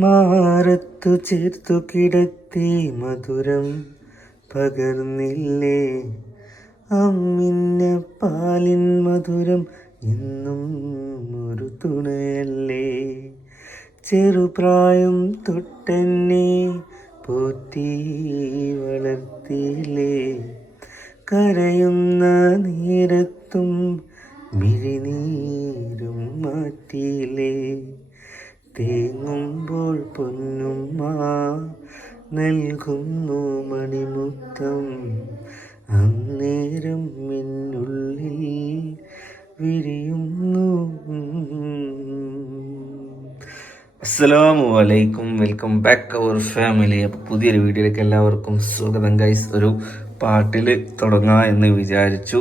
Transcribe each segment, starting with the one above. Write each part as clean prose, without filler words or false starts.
മാറത്തു ചേർത്തു കിടത്തി മധുരം പകർന്നില്ലേ, അമ്മിഞ്ഞ പാലിൻ മധുരം ഇന്നും ഒരു തുണയല്ലേ. ചെറുപ്രായം തൊട്ടെന്നെ പോറ്റി വളർത്തിയില്ലേ, കരയുന്ന നേരത്തും മിഴിനീരും മാറ്റിയില്ലേ. തേങ്ങുമ്പോൾ പൊന്നുമ്മ നൽകുന്നു മണിമുത്തം, അന്നേരം മിന്നുള്ളിൽ വിരിയുന്നു. അസ്സലാമു അലൈക്കും, വെൽക്കം ബാക്ക് അവർ ഫാമിലി. അപ്പോൾ പുതിയൊരു വീഡിയോയിലേക്ക് എല്ലാവർക്കും സ്വാഗതം ഗൈസ്. ഒരു പാട്ടിൽ തുടങ്ങാം എന്ന് വിചാരിച്ചു.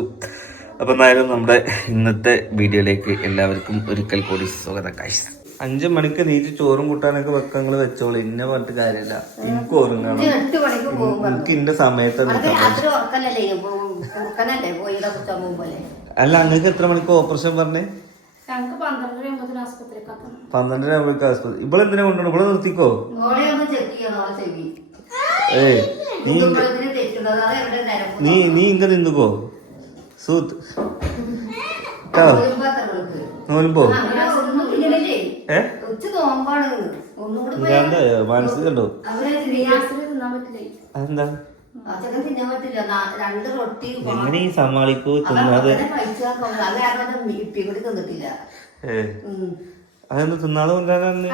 അപ്പോൾ എന്തായാലും നമ്മുടെ ഇന്നത്തെ വീഡിയോയിലേക്ക് എല്ലാവർക്കും ഒരിക്കൽ കൂടി സ്വാഗതം ഗൈസ്. 5 മണിക്ക് നീച്ച് ചോറും കൂട്ടാനൊക്കെ വെക്കങ്ങൾ വെച്ചോളൂ, ഇന്ന പറഞ്ഞിട്ട് കാര്യമില്ല. എനിക്ക് ഓർമ്മ എനിക്ക് ഇന്ന സമയത്ത് അല്ല. അങ്ങക്ക് എത്ര മണിക്ക് ഓപ്പറേഷൻ പറഞ്ഞേ? 12:30 ആകുമ്പോഴേക്ക് ആസ്പത്രി. ഇവിടെ എന്തിനാ കൊണ്ടുപോകണം? ഇവിടെ നിർത്തിക്കോ. നീ ഇങ്ങ നിന്നുക്കോ സൂത്ത് നോലുമ്പോ മനസ്സിലുണ്ടോ? എന്താ എങ്ങനെ ഈ സമാളിക്കൂ തിന്നാതെ? അതെന്താ തിന്നാതെ കൊണ്ടാണ്?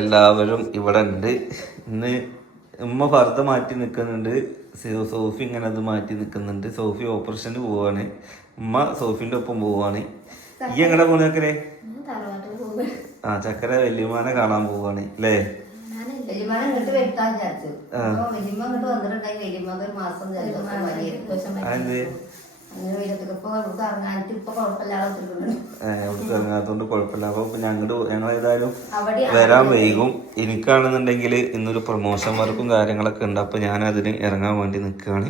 എല്ലാവരും ഇവിടെ ഉണ്ട്. ഇന്ന് ഉമ്മ ഫർദ മാറ്റി നിൽക്കുന്നുണ്ട്, സോഫി ഇങ്ങനെ അത് മാറ്റി നിൽക്കുന്നുണ്ട്. സോഫി ഓപ്പറേഷന് പോവാണ്, ഉമ്മ സോഫിന്റെ ഒപ്പം പോവാണ്. ഈ എങ്ങനെ പോണേക്കരെ? ആ ചക്കര വല്യമാനെ കാണാൻ പോവാണ് അല്ലേ? ഇറങ്ങാത്തോണ്ട് കുഴപ്പമില്ല. അപ്പൊ ഞങ്ങളേതായാലും വരാൻ വൈകും. എനിക്കാണെന്നുണ്ടെങ്കിൽ ഇന്നൊരു പ്രൊമോഷൻ വർക്കും കാര്യങ്ങളൊക്കെ ഉണ്ട്. അപ്പൊ ഞാൻ അതിന് ഇറങ്ങാൻ വേണ്ടി നിൽക്കുകയാണ്.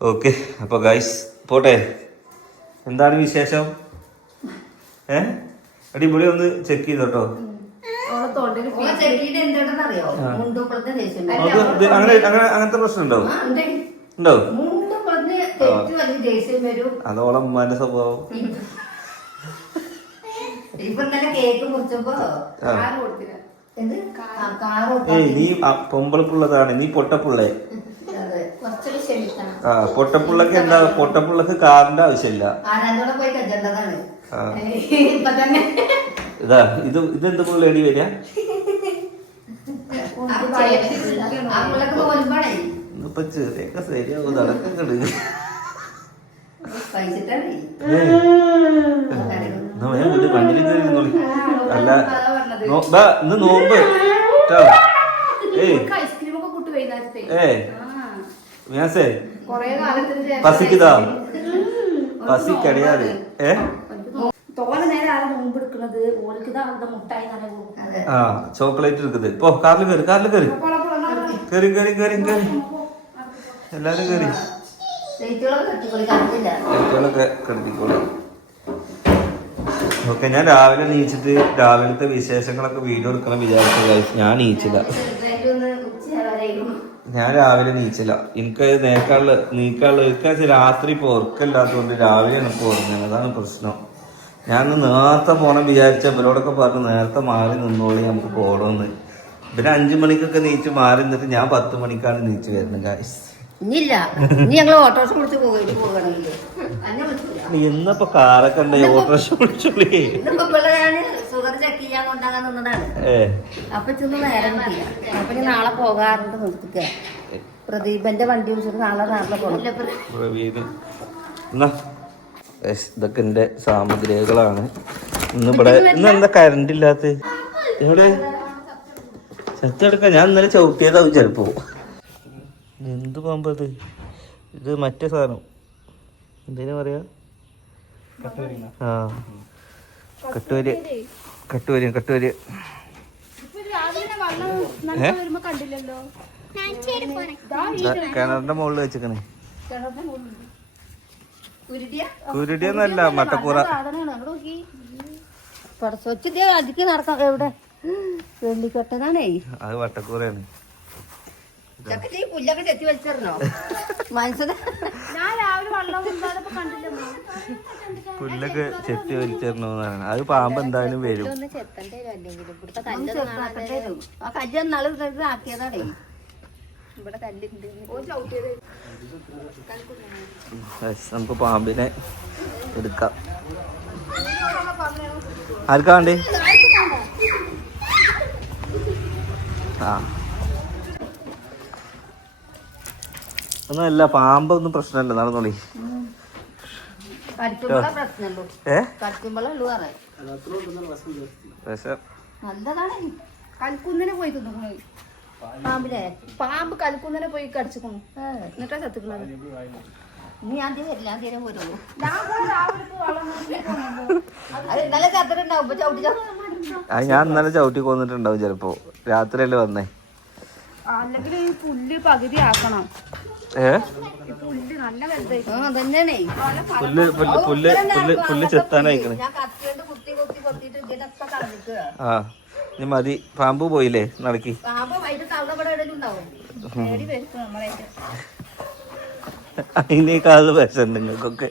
ഓക്കെ, അപ്പൊ ഗൈസ് പോട്ടെ. എന്താണ് വിശേഷം? അടിപൊളി. ഒന്ന് ചെക്ക് ചെയ്തോട്ടോ. അങ്ങനത്തെ പ്രശ്നം ഉണ്ടോ? ഉണ്ടോ? അതോളം ഉമ്മാന്റെ സ്വഭാവം. നീ പൊമ്പളക്കുള്ളതാണ്, നീ പൊട്ടപ്പുള്ളേ. ആ പൊട്ടപ്പുള്ളക്ക് എന്താ? പൊട്ടപ്പുള്ളക്ക് കാറിന്റെ ആവശ്യമില്ല. ഇതാ ഇതെന്ത് പുള്ളേടി വരിക? ഇപ്പൊ ചെറിയൊക്കെ ശരിയാവും, നടക്കൊക്കെ കണ്ണിൽ കയറി. അല്ല ഇന്ന് നോമ്പ് വ്യാസേ പസിക്കുതാ? പസി കിടയാതെ ആ ചോക്ലേറ്റ് എടുക്കുന്നത്. ഇപ്പൊ കാറിൽ കയറി, കാറിൽ കയറി, കയറി കയറി കയറി കയറി എല്ലാരും കയറി. ലൈറ്റുകളൊക്കെ കെടുത്തിക്കോളി. ഓക്കെ, ഞാൻ രാവിലെ നീച്ചിട്ട് രാവിലത്തെ വിശേഷങ്ങളൊക്കെ വീഡിയോ എടുക്കണം വിചാരിച്ചില്ല. ഞാൻ നീച്ചില്ല. ഞാൻ രാവിലെ നീച്ചില്ല. എനിക്ക് നീക്കാനുള്ള രാത്രി ഇപ്പോൾ ഉറക്കമില്ലാത്തതുകൊണ്ട് രാവിലെ എനിക്ക് ഓർമ്മയാണ്. അതാണ് പ്രശ്നം. ഞാൻ നേരത്തെ പോകണം വിചാരിച്ച ഇവരോടൊക്കെ പറഞ്ഞു നേരത്തെ മാറി നിന്നോളി, നമുക്ക് പോകണമെന്ന്. പിന്നെ 5 മണിക്കൊക്കെ നീച്ച് മാറി നിന്നിട്ട് ഞാൻ 10 മണിക്കാണ് നീച്ച് വരുന്നത് ഗായ്സ്. ഇന്നിപ്പോ കാറൊക്കെ ഉണ്ട്, ഓട്ടോറിക്ഷ വിളിച്ചോളി. നാളെ പോകാറുണ്ട് നിർത്തിക്ക. പ്രദീപന്റെ വണ്ടി വിളിച്ചിട്ട് നാളെ പോകണം. ഇതൊക്കെ എന്റെ സാമഗ്രികളാണ്. ഇന്നിവിടെ എന്താ കറണ്ട് ഇല്ലാത്ത? എവിടെ ചത്തെടുക്കാം? ഞാൻ ഇന്നലെ ചവിട്ടിയതാവും ചിലപ്പോ. എന്ത് പാമ്പത്? ഇത് മറ്റേ സാധനം എന്തിനാ പറയാ? ആ കട്ടുവരി. കിണറിന്റെ മുകളിൽ വെച്ചിക്കണേ. കുരുടിയൊന്നല്ല, മട്ടക്കൂറ. പടച്ചോച്ചിന്റെ അടിക്ക് നടക്കാം. എവിടെ വെള്ളിക്കെട്ടനാണേ, അത് വട്ടക്കൂറയാണ്. ഈ പുല്ലൊക്കെ ചെത്തി വലിച്ചെറിഞ്ഞോ മനസ്സിന്? ഞാൻ രാവിലെ വെള്ളം പുല്ലൊക്കെ ചെത്തി വലിച്ചെറിഞ്ഞോന്നാണ്. അത് പാമ്പ് എന്തായാലും വരും. ആ കല്ല് നാളെ ആക്കിയതാണേ. നമുക്ക് പാമ്പിനെ എടുക്കാം. ആർക്കാ വേണ്ടേ? ആ ഒന്നുമല്ല, പാമ്പൊന്നും പ്രശ്നമല്ല, നടന്നോളി. കൽക്കുന്നിനെ പോയി തിന്നു പാമ്പിനെ. പാമ്പ് കൽക്കുന്നിനെ പോയി കടിച്ചിക്കുന്നു, എന്നിട്ടാ ചത്തുക്കുന്നത്. നീ ആദ്യം വരില്ല, ആദ്യം വരുള്ളൂ. അത് ഇന്നലെ ചത്തിട്ടുണ്ടാവും. അത് ഞാൻ ഇന്നലെ ചവിട്ടി കൊന്നിട്ടുണ്ടാവും ചിലപ്പോ. രാത്രിയല്ലേ വന്നേ. അല്ലെങ്കിൽ ഈ പുല്ല് പകുതി ആക്കണം. പുല്ല് ചെത്താനായിക്കണേ. ആ ഇനി മതി. പാമ്പ് പോയില്ലേ നടക്കി? അതിനേക്കാൾ വിഷമുണ്ട് നിങ്ങൾക്കൊക്കെ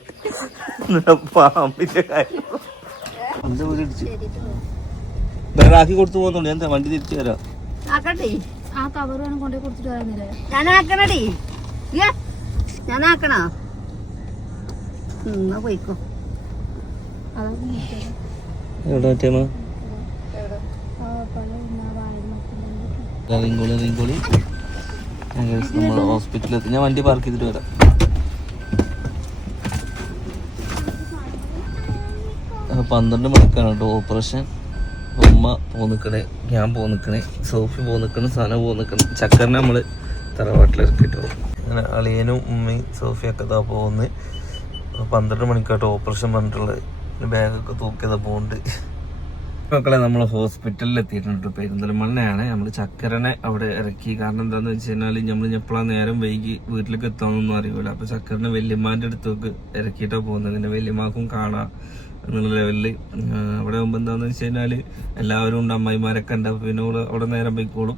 പാമ്പിന്റെ കാര്യം. വേറെ ആക്കി കൊടുത്തു പോകുന്നുണ്ട്. എന്താ വണ്ടി തിരിച്ചു തരാം. ആ കവർ വേണം കൊണ്ടേ കൊടുത്തിട്ട് വരുന്നില്ലേ? ഞാനാക്കണടി, ഞാനാക്കണോ? പോയിക്കോ. നമ്മൾ ഹോസ്പിറ്റലിൽ എത്തി. ഞാൻ വണ്ടി പാർക്ക് ചെയ്തിട്ട് വരാം. പന്ത്രണ്ട് മണിക്കാണ് കേട്ടോ ഓപ്പറേഷൻ. ഉമ്മ പോന്നിക്കണേ, ഞാൻ പോന്നിക്കണേ, സോഫി പോന്നിക്കണേ, സന പോന്നിക്കണേ. ചക്കറിനെ നമ്മള് തറവാട്ടിലിറക്കിട്ടോ. അങ്ങനെ അളിയനും ഉമ്മയും സോഫിയൊക്കെ ഇതാ പോകുന്നത്. 12 മണിക്കാട്ടോ ഓപ്പറേഷൻ പറഞ്ഞിട്ടുള്ളത്. ബാഗൊക്കെ തൂക്കിയതാ പോകുന്നുണ്ട്. മക്കളെ നമ്മൾ ഹോസ്പിറ്റലിൽ എത്തിയിട്ടുണ്ട്. പെരിന്തൽമണ്ണയാണ്. നമ്മൾ ചക്കരനെ അവിടെ ഇറക്കി. കാരണം എന്താണെന്ന് വെച്ച് കഴിഞ്ഞാൽ നമ്മൾ എപ്പോഴാണ് നേരം വൈകി വീട്ടിലേക്ക് എത്താമെന്നൊന്നും അറിയില്ല. അപ്പോൾ ചക്കരനെ വല്യമ്മാൻ്റെ അടുത്തേക്ക് ഇറക്കിയിട്ടാണ് പോകുന്നത്. പിന്നെ വല്യമ്മാക്കും കാണാം എന്നുള്ള ലെവലിൽ. അവിടെ ആകുമ്പോൾ എന്താണെന്ന് വെച്ച് കഴിഞ്ഞാൽ എല്ലാവരും ഉണ്ട്, അമ്മായിമാരൊക്കെ ഉണ്ട്. അപ്പോൾ പിന്നെ അവിടെ നേരം പോയിക്കോളും.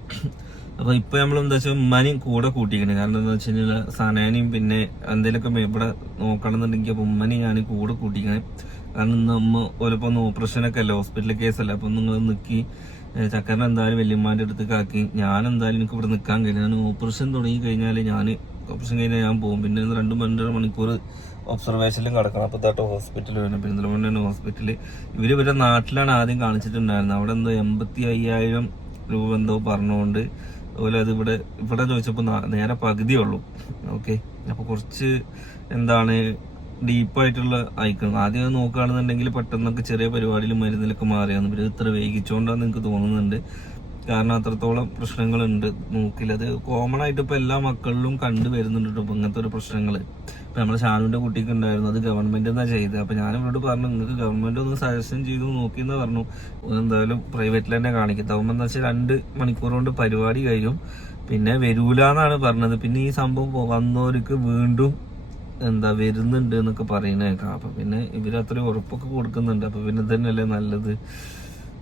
അപ്പോൾ ഇപ്പോൾ നമ്മൾ എന്താ വെച്ചാൽ ഉമ്മാനെയും കൂടെ കൂട്ടിക്കണേ. കാരണം എന്താണെന്ന് വെച്ച് കഴിഞ്ഞാൽ സനേനെയും പിന്നെ എന്തെങ്കിലുമൊക്കെ ഇവിടെ നോക്കണമെന്നുണ്ടെങ്കിൽ അപ്പോൾ ഉമ്മനെയും ഞാൻ കൂടെ കൂട്ടിക്കണേ. കാരണം നമ്മ ഓലപ്പോൾ ഒന്ന് ഓപ്പറേഷനൊക്കെ അല്ലേ, ഹോസ്പിറ്റൽ കേസല്ല. അപ്പം നിങ്ങൾ നിൽക്കി ചക്കരനെ എന്തായാലും വല്യമ്മാൻ്റെ അടുത്തേക്ക് ആക്കി. ഞാൻ എന്തായാലും എനിക്ക് ഇവിടെ നിൽക്കാൻ കഴിയില്ല. ഞാൻ ഓപ്പറേഷൻ തുടങ്ങി കഴിഞ്ഞാൽ ഓപ്പറേഷൻ കഴിഞ്ഞാൽ ഞാൻ പോകും. പിന്നെ 2-2.5 മണിക്കൂർ ഒബ്സർവേഷനിലും കിടക്കണം. അപ്പോൾ തൊട്ട് ഹോസ്പിറ്റലിൽ വേണം. പെരിന്തൽമണ്ണ ഹോസ്പിറ്റൽ. ഇവരുടെ നാട്ടിലാണ് ആദ്യം കാണിച്ചിട്ടുണ്ടായിരുന്നത്. അവിടെ എന്തോ 85,000 രൂപ എന്തോ പറഞ്ഞുകൊണ്ട് അതുപോലെ അത് ഇവിടെ ചോദിച്ചപ്പോൾ നേരെ പകുതിയുള്ളൂ. ഓക്കെ, അപ്പോൾ കുറച്ച് എന്താണ് ഡീപ്പായിട്ടുള്ള അയക്കണം. ആദ്യം നോക്കുകയാണെന്നുണ്ടെങ്കിൽ പെട്ടെന്നൊക്കെ ചെറിയ പരിപാടിയിൽ മരുന്നിലൊക്കെ മാറിയാന്ന്. പിന്നെ ഇത്ര വൈകിച്ചോണ്ടാന്ന് എനിക്ക് തോന്നുന്നുണ്ട്. കാരണം അത്രത്തോളം പ്രശ്നങ്ങളുണ്ട് മൂക്കിൽ. അത് കോമൺ ആയിട്ട് ഇപ്പോൾ എല്ലാ മക്കളിലും കണ്ടുവരുന്നുണ്ട് കേട്ടോ ഇങ്ങനത്തെ ഒരു പ്രശ്നങ്ങൾ. ഇപ്പം നമ്മുടെ ഷാനുവിൻ്റെ കുട്ടിക്ക് ഉണ്ടായിരുന്നു. അത് ഗവൺമെൻറ് എന്നാണ് ചെയ്തത്. അപ്പോൾ ഞാൻ ഇവരോട് പറഞ്ഞു നിങ്ങൾക്ക് ഗവൺമെൻറ് ഒന്ന് സജഷൻ ചെയ്തു നോക്കിയെന്ന് പറഞ്ഞു. എന്തായാലും പ്രൈവറ്റിൽ തന്നെ കാണിക്കും. അതാവുമ്പോൾ എന്താ വെച്ചാൽ 2 മണിക്കൂർ കൊണ്ട് പരിപാടി കഴിയും. പിന്നെ വരൂല എന്നാണ് പറഞ്ഞത്. പിന്നെ ഈ സംഭവം വന്നവർക്ക് വീണ്ടും വരുന്നുണ്ട് എന്നൊക്കെ പറയുന്നേക്കാം. അപ്പൊ പിന്നെ ഇവരത്രയും ഉറപ്പൊക്കെ കൊടുക്കുന്നുണ്ട്. അപ്പൊ പിന്നെ തന്നെയല്ലേ നല്ലത്.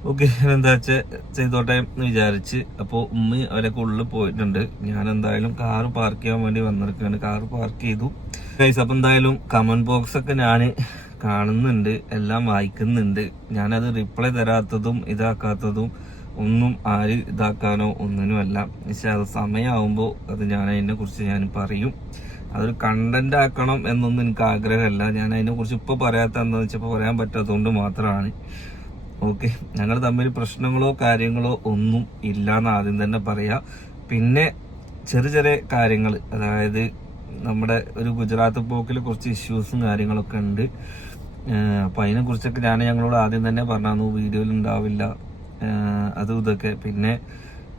ഓക്കെ, എന്താ വെച്ചാൽ ചെയ്തോട്ടെ എന്ന് വിചാരിച്ച്. അപ്പോൾ ഉമ്മ അവരൊക്കെ ഉള്ളിൽ പോയിട്ടുണ്ട്. ഞാൻ എന്തായാലും കാറ് പാർക്ക് ചെയ്യാൻ വേണ്ടി വന്നിരിക്കുകയാണ്. കാറ് പാർക്ക് ചെയ്തു ഗൈസ്. അപ്പം എന്തായാലും കമന്റ് ബോക്സ് ഒക്കെ ഞാൻ കാണുന്നുണ്ട്, എല്ലാം വായിക്കുന്നുണ്ട്. ഞാനത് റിപ്ലൈ തരാത്തതും ഇതാക്കാത്തതും ഒന്നും ആര് ഇതാക്കാനോ ഒന്നിനുമല്ല. പക്ഷെ അത് സമയമാകുമ്പോൾ അത് ഞാൻ അതിനെ കുറിച്ച് ഞാൻ പറയും. അതൊരു കണ്ടന്റ് ആക്കണം എന്നൊന്നും എനിക്ക് ആഗ്രഹമല്ല. ഞാൻ അതിനെക്കുറിച്ച് ഇപ്പോൾ പറയാത്ത എന്താണെന്ന് വെച്ചപ്പോൾ പറയാൻ പറ്റാത്തതുകൊണ്ട് മാത്രമാണ്. ഓക്കെ, ഞങ്ങൾ തമ്മിൽ പ്രശ്നങ്ങളോ കാര്യങ്ങളോ ഒന്നും ഇല്ലയെന്ന് ആദ്യം തന്നെ പറയാം. പിന്നെ ചെറിയ ചെറിയ കാര്യങ്ങൾ, അതായത് നമ്മുടെ ഒരു ഗുജറാത്ത് പോക്കിൽ കുറച്ച് ഇഷ്യൂസും കാര്യങ്ങളൊക്കെ ഉണ്ട്. അപ്പം അതിനെക്കുറിച്ചൊക്കെ ഞങ്ങളോട് ആദ്യം തന്നെ പറഞ്ഞു വീഡിയോയിൽ ഉണ്ടാവില്ല അതും ഇതൊക്കെ. പിന്നെ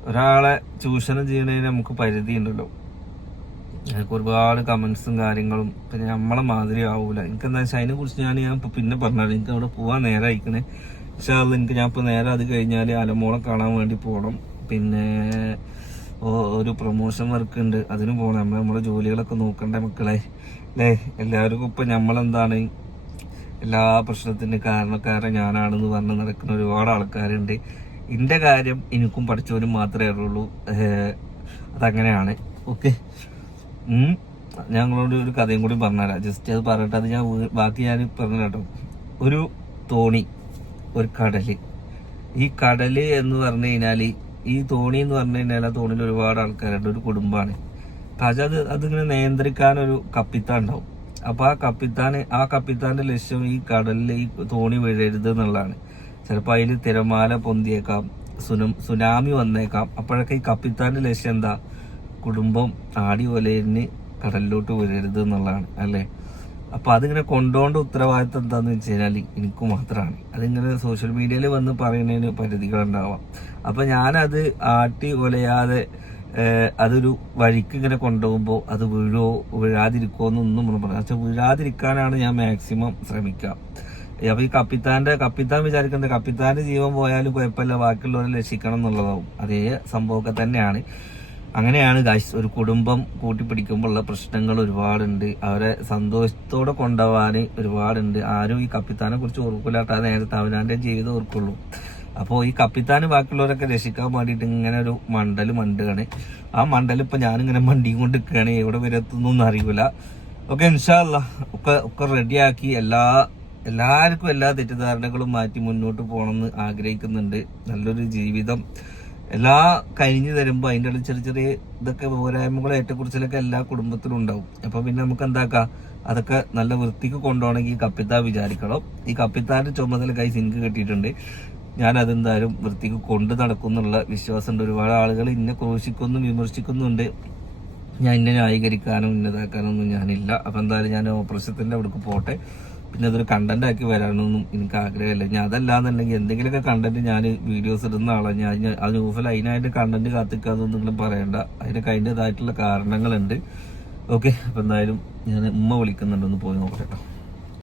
ഒരാളെ ചൂഷണം ചെയ്യുന്നതിന് നമുക്ക് പരിധി ഉണ്ടല്ലോ. എനിക്ക് ഒരുപാട് കമന്റ്സും കാര്യങ്ങളും. പിന്നെ നമ്മളെ മാതിരി ആവൂല. എനിക്കെന്താ വെച്ചാൽ അതിനെക്കുറിച്ച് ഞാൻ ഇപ്പോൾ പിന്നെ പറഞ്ഞാൽ എനിക്ക് അവിടെ പോകാൻ നേരം അയക്കണേ. പക്ഷേ അത് ഞാൻ ഇപ്പോൾ നേരെ അത് കഴിഞ്ഞാൽ അലമോളെ കാണാൻ വേണ്ടി പോകണം. പിന്നെ ഒരു പ്രൊമോഷൻ വർക്ക് ഉണ്ട്, അതിന് പോകണം. നമ്മളെ ജോലികളൊക്കെ നോക്കണ്ടേ മക്കളെ അല്ലേ? എല്ലാവർക്കും ഇപ്പം നമ്മളെന്താണ് എല്ലാ പ്രശ്നത്തിന് കാരണക്കാരൻ ഞാനാണെന്ന് പറഞ്ഞ് നടക്കുന്ന ഒരുപാട് ആൾക്കാരുണ്ട്. എൻ്റെ കാര്യം എനിക്കും പഠിച്ചവരും മാത്രമേ അറിയുള്ളൂ. അതങ്ങനെയാണ്. ഓക്കെ, ഞങ്ങളോട് ഒരു കഥയും കൂടി പറഞ്ഞുതരാം. ജസ്റ്റ് അത് പറഞ്ഞിട്ട് അത് ഞാൻ ബാക്കി ഞാൻ പറഞ്ഞു കേട്ടോ. ഒരു തോണി, ഒരു കടല്. ഈ കടല് എന്ന് പറഞ്ഞു കഴിഞ്ഞാൽ, ഈ തോണി എന്ന് പറഞ്ഞു കഴിഞ്ഞാൽ ആ തോണിയിൽ ഒരുപാട് ആൾക്കാരുണ്ട്, ഒരു കുടുംബമാണ്. പക്ഷെ അതിങ്ങനെ നിയന്ത്രിക്കാനൊരു കപ്പിത്താൻ ഉണ്ടാവും. അപ്പൊ ആ കപ്പിത്താന്റെ ലക്ഷ്യം ഈ കടലിൽ ഈ തോണി വീഴരുത് എന്നുള്ളതാണ്. ചിലപ്പോൾ അതിൽ തിരമാല പൊന്തിയേക്കാം, സുനാമി വന്നേക്കാം. അപ്പോഴൊക്കെ ഈ കപ്പിത്താന്റെ ലക്ഷ്യം എന്താ? കുടുംബം ആടി ഒലയിന് കടലിലോട്ട് വീഴരുത് എന്നുള്ളതാണ് അല്ലേ. അപ്പൊ അതിങ്ങനെ കൊണ്ടുപോകേണ്ട ഉത്തരവാദിത്തം എന്താന്ന് വെച്ച് കഴിഞ്ഞാൽ എനിക്ക് മാത്രമാണ്. അതിങ്ങനെ സോഷ്യൽ മീഡിയയിൽ വന്ന് പറയുന്നതിന് പരിധികളുണ്ടാവാം. അപ്പൊ ഞാനത് ആട്ടി ഒലയാതെ അതൊരു വഴിക്ക് ഇങ്ങനെ കൊണ്ടുപോകുമ്പോൾ അത് വീഴാതിരിക്കുമോ എന്നൊന്നും പറഞ്ഞു. പക്ഷെ വീഴാതിരിക്കാനാണ് ഞാൻ മാക്സിമം ശ്രമിക്കുക. അപ്പൊ ഈ കപ്പിത്താൻ വിചാരിക്കുന്നത് കപ്പിത്താന്റെ ജീവൻ പോയാലും കുഴപ്പമില്ല, ബാക്കിയുള്ളവരെ രക്ഷിക്കണം എന്നുള്ളതാവും. അതേ സംഭവമൊക്കെ തന്നെയാണ്. അങ്ങനെയാണ് ഗൈസ്, ഒരു കുടുംബം കൂട്ടിപ്പിടിക്കുമ്പോഴുള്ള പ്രശ്നങ്ങൾ ഒരുപാടുണ്ട്. അവരെ സന്തോഷത്തോടെ കൊണ്ടുപോകാൻ ഒരുപാടുണ്ട്. ആരും ഈ കപ്പിത്താനെ കുറിച്ച് ഓർക്കില്ലാട്ടാ, നേരത്തെ അവനാന്റെ ജീവിതം ഓർക്കുള്ളൂ. അപ്പോൾ ഈ കപ്പിത്താന് ബാക്കിയുള്ളവരൊക്കെ രക്ഷിക്കാൻ വേണ്ടിയിട്ട് ഇങ്ങനെ ഒരു മണ്ടുകയാണ്. ആ മണ്ടൽ ഇപ്പൊ ഞാനിങ്ങനെ മണ്ടിയും കൊണ്ട് നിൽക്കുകയാണ്. എവിടെ വരെത്തുന്നൊന്നും അറിയില്ല. ഓക്കെ, ഇൻഷാ അല്ലാഹ് ഒക്കെ റെഡിയാക്കി എല്ലാവർക്കും എല്ലാ തെറ്റിദ്ധാരണകളും മാറ്റി മുന്നോട്ട് പോകണമെന്ന് ആഗ്രഹിക്കുന്നുണ്ട്. നല്ലൊരു ജീവിതം എല്ലാ കഴിഞ്ഞു തരുമ്പോൾ അതിൻ്റെ ഇടയിൽ ചെറിയ ചെറിയ ഇതൊക്കെ പോരായ്മകളും ഏറ്റക്കുറിച്ചിലൊക്കെ എല്ലാ കുടുംബത്തിലും ഉണ്ടാവും. അപ്പൊ പിന്നെ നമുക്ക് എന്താക്കാം, അതൊക്കെ നല്ല വൃത്തിക്ക് കൊണ്ടുപോകണമെങ്കിൽ ഈ കപ്പിത്താൻ വിചാരിക്കണം. ഈ കപ്പിത്താന്റെ ചുമതല കൈസ് എനിക്ക് കിട്ടിയിട്ടുണ്ട്. ഞാൻ അതെന്തായാലും വൃത്തിക്ക് കൊണ്ട് നടക്കുന്നുള്ള വിശ്വാസമുണ്ട്. ഒരുപാട് ആളുകൾ ഇന്നെ ക്രോശിക്കൊന്നും വിമർശിക്കുന്നുണ്ട്. ഞാൻ ഇന്നെ ന്യായീകരിക്കാനോ ഇന്നതാക്കാനൊന്നും ഞാനില്ല. അപ്പൊ എന്തായാലും ഞാൻ ഓപ്പറേഷത്തിന്റെ അവിടേക്ക് പോട്ടെ. പിന്നെ അതൊരു കണ്ടന്റ് ആക്കി വരാനൊന്നും എനിക്ക് ആഗ്രഹമില്ല. ഞാൻ അതല്ലാന്നുണ്ടെങ്കിൽ എന്തെങ്കിലുമൊക്കെ കണ്ടന്റ് ഞാൻ വീഡിയോസ് ഇടുന്ന ആളാണ്. ഞാൻ അത് ന്യൂസിൽ അതിനായിട്ട് കണ്ടന്റ് കാത്തിക്കാതൊന്നും നിങ്ങൾ പറയണ്ട. അതിനൊക്കെ അതിൻ്റെതായിട്ടുള്ള കാരണങ്ങളുണ്ട്. ഓക്കെ, അപ്പൊ എന്തായാലും ഞാൻ ഉമ്മ വിളിക്കുന്നുണ്ട്, ഒന്ന് പോയി നോക്കട്ടെ.